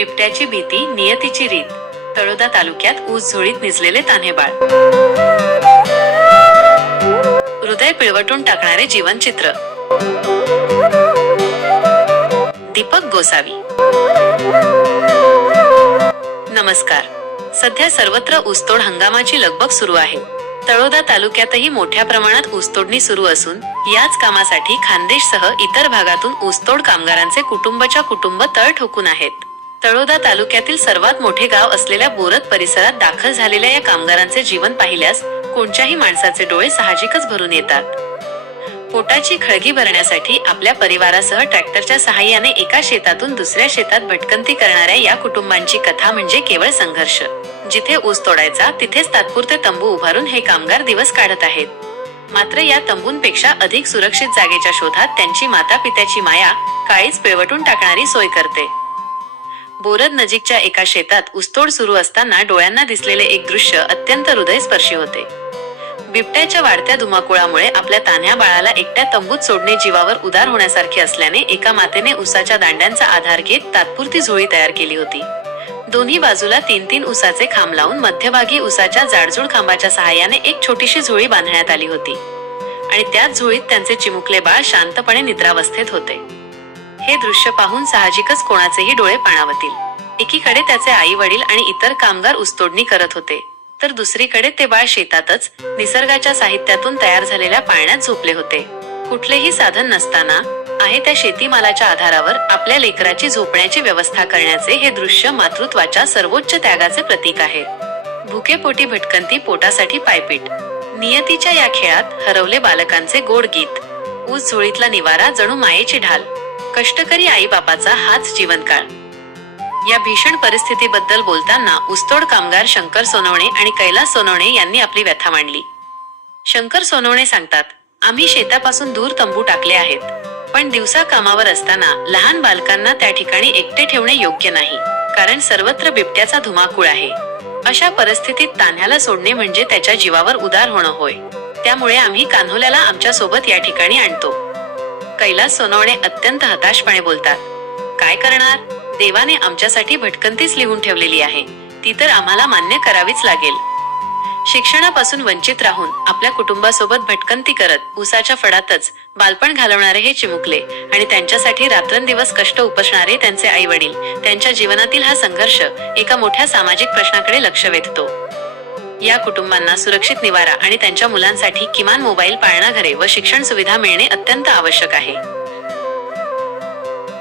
बिबट्याची भीती, नियतीची रीत. तळोदा तालुक्यात ऊस झोळीत निजलेले तान्हेबाळ. हृदय पिळवटून टाकणारे जीवनचित्र. दीपक गोसावी. नमस्कार. सध्या सर्वत्र ऊसतोड हंगामाची लगबग सुरू आहे. तळोदा तालुक्यातही मोठ्या प्रमाणात ऊसतोडणी सुरू असून याच कामासाठी खान्देशसह इतर भागातून ऊसतोड कामगारांचे कुटुंबच्या कुटुंब तळ ठोकून आहेत. तळोदा तालुक्यातील सर्वात मोठे गाव असलेल्या बोरत परिसरात दाखल झालेल्या या कामगारांचे जीवन पाहिल्यास कोणत्याही माणसाचे डोळे साहजिकच भरून येतात. पोटाची खळगी भरण्यासाठी आपल्या परिवारासह ट्रॅक्टरच्या सहाय्याने एका शेतातून दुसऱ्या शेतात भटकंती करणाऱ्या या कुटुंबांची कथा म्हणजे केवळ संघर्ष. जिथे ऊस तोडायचा तिथेच तात्पुरते तंबू उभारून हे कामगार दिवस काढत आहेत. मात्र या तंबूंपेक्षा अधिक सुरक्षित जागेच्या शोधात त्यांची माता पित्याची माया काळीच पिळवटून टाकणारी सोय करते. बोरद नजीकच्या एका शेतात ऊसतोड सुरू असताना डोळ्यांना दिसलेले एक दृश्य अत्यंत हृदयस्पर्शी होते. बिबट्याच्या वाढत्या धुमाकूळामुळे आपल्या तान्ह्या बाळाला एकट्या तंबूत सोडणे जीवावर उदार होण्यासारखे असल्याने एका मातेने ऊसाच्या दांड्यांचा आधार घेत तात्पुरती झोळी तयार केली होती. दोन्ही बाजूला 3-3 ऊसाचे खांब लावून मध्यभागी ऊसाच्या जाडजूड खांबाच्या सहाय्याने एक छोटीशी झोळी बांधण्यात आली होती आणि त्याच झोळीत त्यांचे चिमुकले बाळ शांतपणे निद्रावस्थेत होते. हे दृश्य पाहून साहजिकच कोणाचेही डोळे पाणावतील. एकीकडे त्याचे आई वडील आणि इतर कामगार ऊसतोडणी करत होते, तर दुसरीकडे ते बाळ शेतातच निसर्गाच्या साहित्यातून तयार झालेल्या पाळण्यात झोपले होते. कुठलेही साधन नसताना आहे त्या शेतीमालाच्या आधारावर आपल्या लेकराची झोपण्याची व्यवस्था करण्याचे हे दृश्य मातृत्वाच्या सर्वोच्च त्यागाचे प्रतीक आहे. भुकेपोटी भटकंती, पोटासाठी पायपीट. नियतीच्या या खेळात हरवले बालकांचे गोड गीत. ऊस झोळीतला निवारा जणू मायेची ढाल. कष्टकरी आई बापाचा हाच जीवनकाळ. या भीषण परिस्थितीबद्दल बोलताना ऊसतोड कामगार शंकर सोनवणे आणि कैलास सोनवणे यांनी आपली व्यथा मांडली. शंकर सोनवणे सांगतात, आम्ही शेतापासून दूर तंबू टाकले आहेत, पण दिवसा कामावर असताना लहान बालकांना त्या ठिकाणी एकटे ठेवणे योग्य नाही, कारण सर्वत्र बिबट्याचा धुमाकूळ आहे. अशा परिस्थितीत तान्ह्याला सोडणे म्हणजे त्याच्या जीवावर उदार होणं होय. त्यामुळे आम्ही कान्होल्याला आमच्या सोबत या ठिकाणी आणतो. कैलास सोनवणे अत्यंत हताशपणे बोलतात, काय करणार, देवाने आमच्यासाठी भटकंतीच लिहून ठेवलेली आहे, ती तर आम्हाला मान्य करावीच लागेल. शिक्षणापासून वंचित राहून आपल्या कुटुंबासोबत भटकंती करत ऊसाच्या फडातच बालपण घालवणारे हे चिमुकले आणि त्यांच्यासाठी रात्रंदिवस कष्ट उपसणारे त्यांचे आई वडील, त्यांच्या जीवनातील हा संघर्ष एका मोठ्या सामाजिक प्रश्नाकडे लक्ष वेधतो. या कुटुंबांना सुरक्षित निवारा आणि त्यांच्या मुलांसाठी किमान मोबाईल, पाळणाघरे व शिक्षण सुविधा मिळणे अत्यंत आवश्यक आहे.